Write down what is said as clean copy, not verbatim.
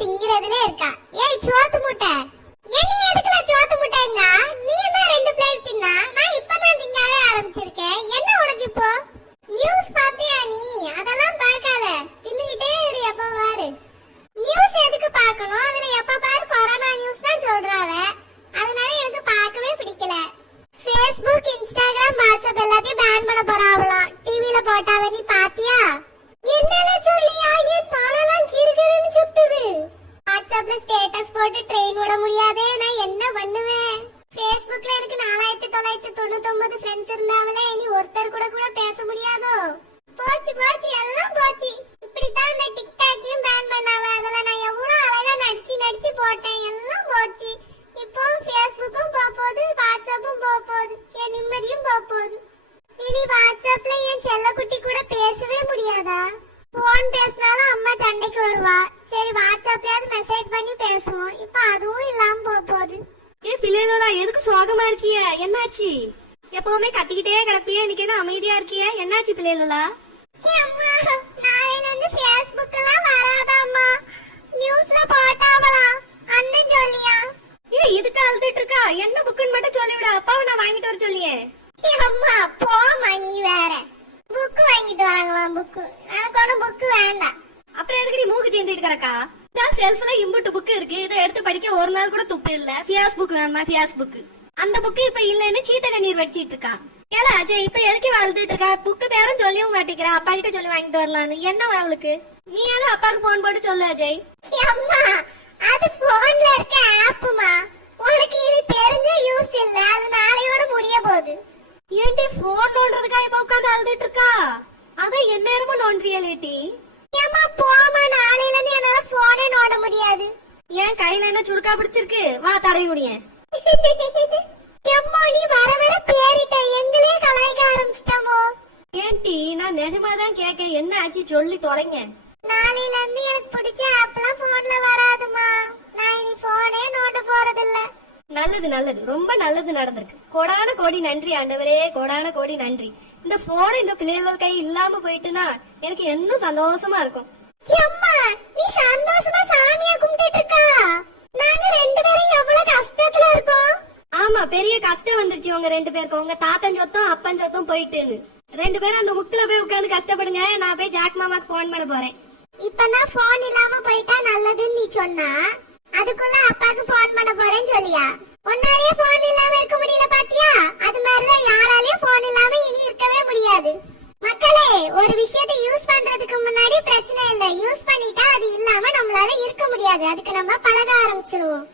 திங்கிறதுல இருக்கா. ஏய் சோத்து முட்டை, என்ன எதுக்குல சோத்து முட்டைங்க? நீ என்ன 2 பிளேட் தின்னா? நான் இப்பதான் திங்கவே ஆரம்பிச்சிருக்கேன். என்ன உனக்கு இப்போ? நியூஸ் பாத்தியா நீ? அதெல்லாம் பார்க்காத, தின்னுகிட்டே இரு எப்ப பாரு. நியூஸ் எதுக்கு பார்க்கணும்? அதுல எப்ப பாரு கொரோனா நியூஸ் தான் சொல்றாவ. அதனால எனக்கு பார்க்கவே பிடிக்கல. Facebook, Instagram, WhatsApp எல்லாத்தையும் பேன் பண்ண போறாவலாம். டிவில போட்டாவ, நீ பாத்தியா? என்னல சொல்லியா? என் தலைலாம் கிறுகிறுன்னு சுத்துது. WhatsAppல ஸ்டேட்டஸ் போட்டு ட்ரெயின் விட முடியாதே, நான் என்ன பண்ணுவேன்? Facebookல எனக்கு 4999 ஃப்ரெண்ட்ஸ் இருந்தாவளே, இனி ஒருத்தர் கூட பேச முடியாதோ? போச்சு போச்சு, எல்லாம் போச்சு. இப்படித்தான் இந்த டிக்டாக்கையும் பேன் பண்ணாவ. அதெல்லாம் நான் எவ்வளவு அழகா நடிச்சு போட்டேன், எல்லாம் போச்சு. இப்போ Facebookum போகுது, WhatsAppம் போகுது, என் நிம்மதியும் போகுது. இனி WhatsAppல என் செல்லக்குட்டி கூட பேசவே முடியாதா? போன் பேசினாலும் அம்மா சண்டைக்கு வருவா. சரி WhatsAppலயாவது மெசேஜ் பண்ணி பேசுவோம். இப்ப அதுவும் இல்லாம போகுது. ஏ பிள்ளைகளா, எதுக்கு சோகமா இருக்கிய? என்னாச்சு? எப்பவுமே கத்திக்கிட்டே கிடப்பிய, இன்னைக்கு என்ன அமைதியா இருக்கிய? என்னாச்சு பிள்ளைகளா? நாளையில இருந்து Facebook எல்லாம் வராதாம்மா, நியூஸ்ல போட்டாவலாம். அண்ணன் சொல்லியா? ஏ இதுக்கு அழுதுட்டு இருக்கா? என்ன புக்குன்னு மட்டும் சொல்லிவிட, அப்பாவை நான் வாங்கிட்டு வர சொல்லியே. அம்மா போமா, நீ வேற புக்கு வாங்கிட்டு வராங்களாம். புக்கு எனக்கு ஒன்னும் புக்கு வேண்டாம். அப்புறம் எதுக்கு நீ மூக்கு சேர்ந்துட்டு கிடக்கா? இதான் செல்ஃப்ல இம்புட்டு புக்கு இருக்கு, இதை எடுத்து படிக்க ஒரு நாள் கூட துப்பு இல்ல. Facebook வேணுமா? Facebook அந்த புக்கு இப்ப இல்லன்னு சீத்த கண்ணீர் வடிச்சிட்டு இருக்கா. ஏல அஜய், இப்ப எதுக்கு அழுதுட்டு இருக்கா? புக்கு பேரும் சொல்லவும் மாட்டேங்கிறா. அப்பா கிட்ட சொல்லி வாங்கிட்டு வரலான்னு. என்ன அவளுக்கு? நீ யாரும் அப்பாவுக்கு போன் போட்டு சொல்லு அஜய். அம்மா அது போன்ல இருக்க ஆப்புமா, உனக்கு இது தெரிஞ்ச யூஸ் இல்ல. அது நாளையோட முடிய போகுது. ஏன்டி போன் நோன்றதுக்காக இப்ப உட்காந்து அழுதுட்டு இருக்கா? அதான் என்ன நேரமும் நோன்றியலேட்டி. ஏமா போமா, நாளையில இருந்து என்னால போனே நோண்ட முடியாது. ஏன் கையில என்ன சுடுக்கா பிடிச்சிருக்கு? வா தடவி விடியேன். எம்மா நீ வர வர பேரிட்ட, எங்களே கலாய்க்க ஆரம்பிச்சிட்டமோ? ஏன்டி நான் நிஜமாதான் கேட்க, என்ன ஆச்சு சொல்லி தொலைங்க. நாளையில இருந்து எனக்கு பிடிச்ச ஆப்லாம் போன்ல வராதுமா. நான் இனி போனே நோண்ட போறதில்ல. நல்லது நல்லது, ரொம்ப நல்லது நடந்திருக்கு. கோடான கோடி நன்றி ஆண்டவரே, கோடான கோடி நன்றி. இந்த போன் இந்த பிள்ளைகள் கை இல்லாம போயிட்டுனா எனக்கு இன்னும் சந்தோஷமா இருக்கும். அம்மா நீ சந்தோஷமா சாமியா கும்பிட்டு இருக்கா? நாங்க 2 பேரும் எவ்வளவு கஷ்டத்துல இருக்கோம். ஆமா, பெரிய கஷ்டம் வந்துருச்சு உங்க 2 பேருக்கு. உங்க தாத்தன் சொத்தும் அப்பன் சொத்தும் போயிட்டுன்னு 2 பேரும் அந்த முக்குல போய் உட்காந்து கஷ்டப்படுங்க. நான் போய் ஜாக் மாமாக்கு போன் பண்ண போறேன். இப்பதான் போன் இல்லாம போயிட்டா நல்லதுன்னு நீ சொன்னா, அதுக்குள்ள அப்பாக்கு போன் பண்ண போறேன்னு சொல்லியா? உன்னாலேயே போன் இல்லாம இருக்க முடியல பாத்தியா? அது மாதிரிதான் யாராலையும் போன் இல்லாம இனி இருக்கவே முடியாது. மக்களே, ஒரு விஷயத்தை யூஸ் பண்றதுக்கு முன்னாடி பிரச்சனை இல்ல, யூஸ் பண்ணிட்டா அது இல்லாம நம்மளால இருக்க முடியாது. அதுக்கு நம்ம பழக ஆரம்பிச்சிருவோம்.